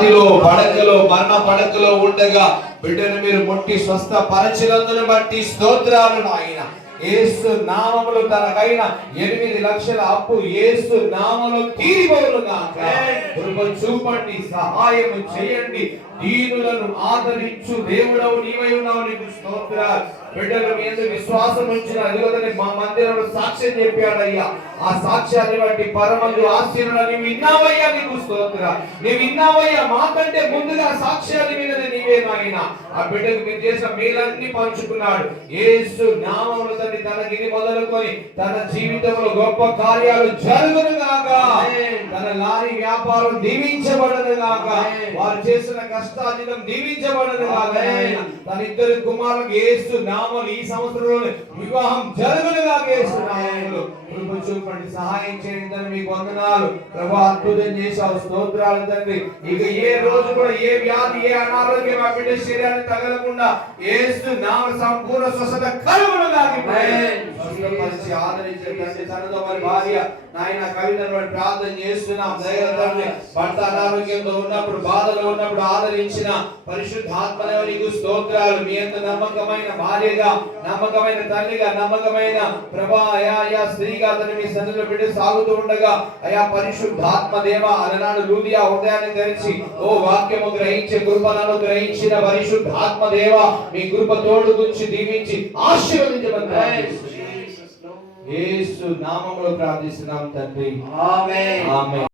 వ్యాధిలో పడకలో మరణ పడకలో ఉండగా బిడ్డను మీరు ముట్టి స్వస్థపరచినందును బట్టి స్తోత్రాలు నాయన. యేసు నామములో తనకైన 8 లక్షల అప్పు యేసు నామములో తీరిపోవును గాక. కృప చూపండి, సహాయం చేయండి. దీనులను ఆదరించు దేవుడవు నీవై ఉన్నావు, నీకు స్తోత్రాలు. బిడ్డలు మీ యందు విశ్వాసం ఉంచిన అధిపతిని మా మందిరంలో సాక్ష్యం చెప్పాడయ్యా. ఆ సాక్ష్యాన్ని బట్టి పరమందు ఆశీర్వాదాలు నీవు విన్నావయ్యా, నీకు స్తోత్రాలు. నీవు విన్నావయ్యా, మాకంటే ముందుగా సాక్ష్యాలు విన్నది నీవే నాయనా. ఆ బిడ్డకు మీరు చేసిన మేలన్నీ పంచుకున్నాడు. యేసు నామములో తండ్రి తనకి మొదలుకొని తన జీవితంలో గొప్ప కార్యాలు జరుగును గాక. తన లారీ వ్యాపారం దీవించబడను గాక. వారు చేసిన కష్టార్జితం దీవించబడను గాక. తన 2 కుమారులకు యేసు నామములో ఈ సంవత్సరంలో వివాహం జరుగును గాక. యేసు నామములో కృప చూపండి, సహాయం చేయండి. మీకు వందనాలు ప్రభువా, అద్భుతం చేశావు, స్తోత్రాలు తండ్రి. ఇక ఏ రోజు కూడా ఏ వ్యాధి ఏ అనారోగ్యం ఆ బిడ్డ శరీరాన్ని తగలకుండా యేసు నామ సంపూర్ణ స్వస్థత కలుగును గాక. స్వస్థపరిచి ఆదరించే తండ్రి, తనతో మరి భార్య నాయన కవితను బట్టి ప్రార్థన చేస్తున్నాం. దయ తండ్రి, భర్త అనారోగ్యంతో ఉన్నప్పుడు బాధలో ఉన్నప్పుడు ఆదరించిన పరిశుద్ధాత్మదేవ నీకు స్తోత్రాలు. మీ అంత నమ్మకమైన భార్యగా, నమ్మకమైన తల్లిగా, నమ్మకమైన ప్రభా అయా స్త్రీగా అతను మీ సన్నిధిలో బిడ్డ సాగుతూ ఉండగా అయా పరిశుద్ధాత్మ దేవ అలనాడు లూదియా హృదయాన్ని తెరిచి ఓ వాక్యము గ్రహించే కృపలను గ్రహించిన పరిశుద్ధాత్మ దేవ మీ కృప తోడు గురించి దీవించి ఆశీర్వదించమని యేసు నామములో ప్రార్థిస్తున్నాం తండ్రి. ఆమేన్. ఆమేన్.